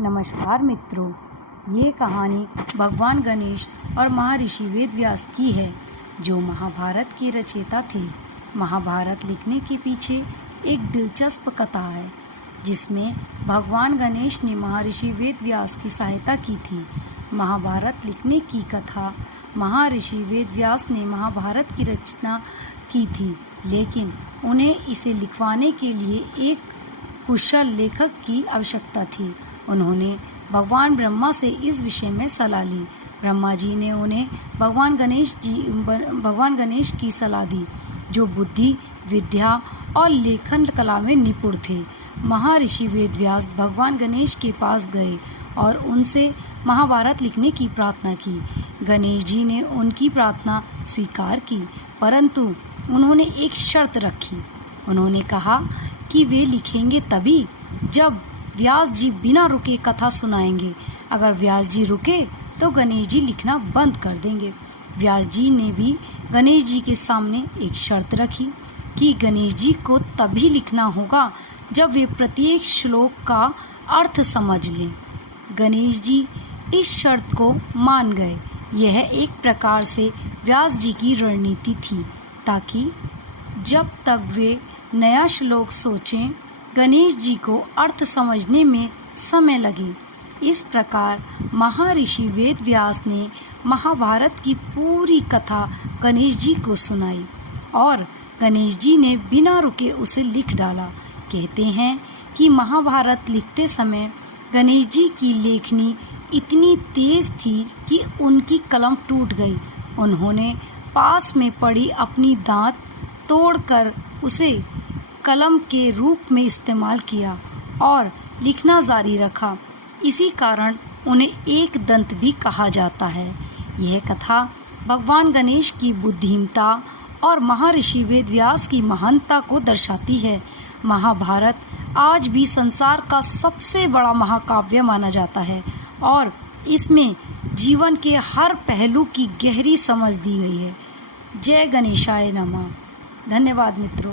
नमस्कार मित्रों, ये कहानी भगवान गणेश और महर्षि वेदव्यास की है, जो महाभारत के रचयिता थे। महाभारत लिखने के पीछे एक दिलचस्प कथा है, जिसमें भगवान गणेश ने महर्षि वेदव्यास की सहायता की थी। महाभारत लिखने की कथा महर्षि वेदव्यास ने महाभारत की रचना की थी, लेकिन उन्हें इसे लिखवाने के लिए एक कुशल लेखक की आवश्यकता थी। उन्होंने भगवान ब्रह्मा से इस विषय में सलाह ली। ब्रह्मा जी ने उन्हें भगवान गणेश की सलाह दी, जो बुद्धि, विद्या और लेखन कला में निपुण थे। महर्षि वेदव्यास भगवान गणेश के पास गए और उनसे महाभारत लिखने की प्रार्थना की। गणेश जी ने उनकी प्रार्थना स्वीकार की, परंतु उन्होंने एक शर्त रखी। उन्होंने कहा कि वे लिखेंगे तभी जब व्यास जी बिना रुके कथा सुनाएंगे। अगर व्यास जी रुके तो गणेश जी लिखना बंद कर देंगे। व्यास जी ने भी गणेश जी के सामने एक शर्त रखी कि गणेश जी को तभी लिखना होगा जब वे प्रत्येक श्लोक का अर्थ समझ लें। गणेश जी इस शर्त को मान गए। यह एक प्रकार से व्यास जी की रणनीति थी, ताकि जब तक वे नया श्लोक सोचें, गणेश जी को अर्थ समझने में समय लगे। इस प्रकार महर्षि वेदव्यास ने महाभारत की पूरी कथा गणेश जी को सुनाई और गणेश जी ने बिना रुके उसे लिख डाला। कहते हैं कि महाभारत लिखते समय गणेश जी की लेखनी इतनी तेज थी कि उनकी कलम टूट गई। उन्होंने पास में पड़ी अपनी दांत तोड़कर उसे कलम के रूप में इस्तेमाल किया और लिखना जारी रखा। इसी कारण उन्हें एक दंत भी कहा जाता है। यह कथा भगवान गणेश की बुद्धिमत्ता और महर्षि वेदव्यास की महानता को दर्शाती है। महाभारत आज भी संसार का सबसे बड़ा महाकाव्य माना जाता है और इसमें जीवन के हर पहलू की गहरी समझ दी गई है। जय गणेशाय नमः। धन्यवाद मित्रों।